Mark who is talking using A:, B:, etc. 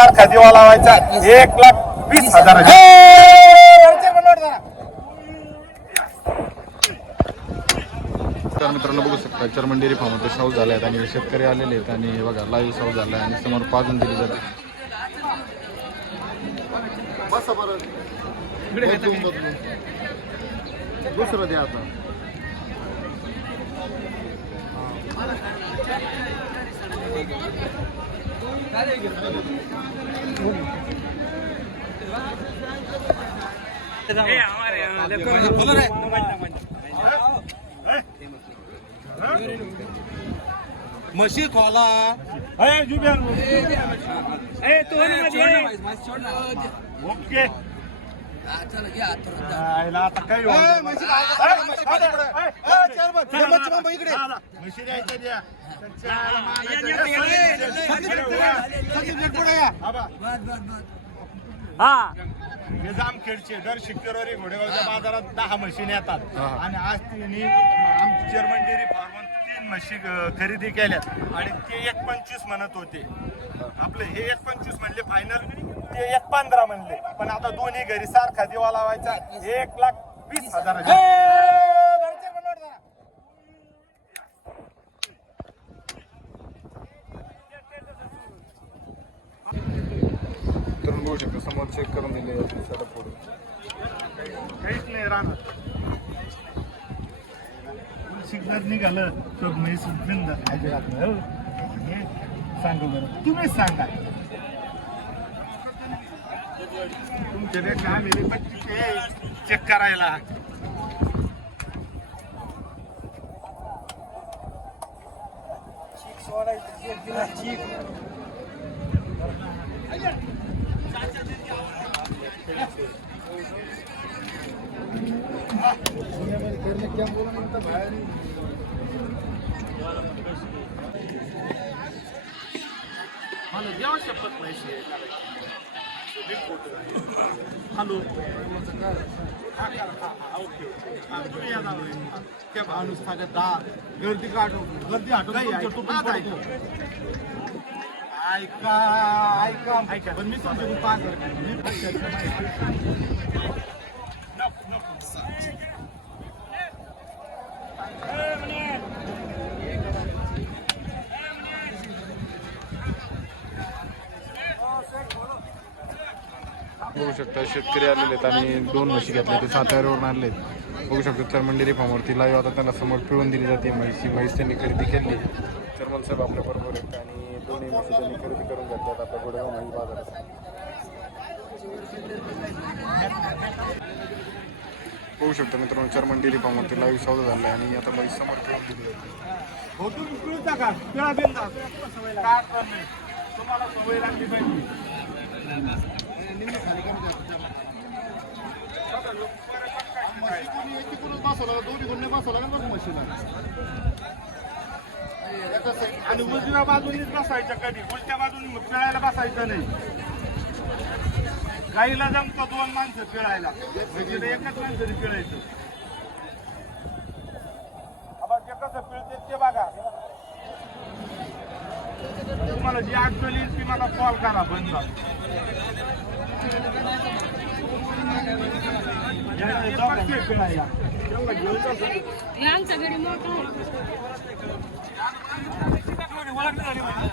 A: दिवा लावायचा एक लाख वीस हजार
B: तर मित्रांनो बघू शकता चर्मन डेअरी फार्ममध्ये साऊस झाले आहेत आणि शेतकरी आलेले आहेत आणि हे बघा लाईव्ह साऊस झाला आहे आणि समोर पाजून दिली जाते.
C: दुसरं द्या आता.
D: म्हशी खोला
A: ओके आयला आता काही म्हशी द्यायच्या द्या. त्यांच्या आयला मागायचं. आबा. हे जामखेडचे दर शुक्रवारी घोडेगावच्या बाजारात दहा मशीन येतात. आणि आज तिने आमची जर्मन डेअरी फार्म तीन म्हशी अं, खरेदी केल्यात. आणि ते एक पंचवीस म्हणत होते. आपले हे एक पंचवीस म्हणले फायनल ते एक पंधरा म्हणले. पण आता दोन्ही घरी सारखा दिवा लावायचा. एक लाख वीस हजार
B: तर बघू शकता समोर चेक करून दिले
A: काहीच नाही राहणार. निघालं तर बिंद. सांगू बरं. तुम्हीच सांगा. तुमच्याकडे काम आहे. पण चेक करायला मला जेव्हा शपथ पैसे. हॅलो हा, करा, हा, हा, ओके, तुम्ही या. हा, त्या माणूस सांगत दहा गर्दी काढू गर्दी हटू ऐका ऐका. ऐका. पण मी तुमच्याकडून पाच मी
B: बघू शकता. शेतकरी आलेले आहेत आणि दोन म्हशी घेतल्या ते साताऱ्यावरून आणले बघू शकता तर मंडेरी फार्मवरती लाईव्ह आता त्यांना समोर पिळून दिली जाते. म्हशी म्हैस त्यांनी खरेदी केली. चर्मल साहेब आपल्या बरोबर आहेत आणि दोन्ही म्हशी त्यांनी खरेदी करून घेतल्यात. आपल्या गोडेगाव म्हैस बाजारात. बघू शकता मित्रांनो चर्मन डेअरी फार्मवरती लाईव्ह सौदा झाला आहे आणि आता म्हैस समोर पिळून दिली जाते.
A: तुम्हाला सवय लागली पाहिजे.
C: ना
A: आणि उजव्या बाजूनीच बसायचं कधी? उलट्या बाजूनी पिळायला बसायचं नाही. गाईला जमतो दोन माणसं पिळायला म्हणजे एकच माणसं पिळायचं ते कसं पिळते ते बघा. तुम्हाला जी अडचण येईल ती मला कॉल करा बंद पिळायला तेवढं घेऊन जातो.
E: आमच्या घरी मोठं आहे.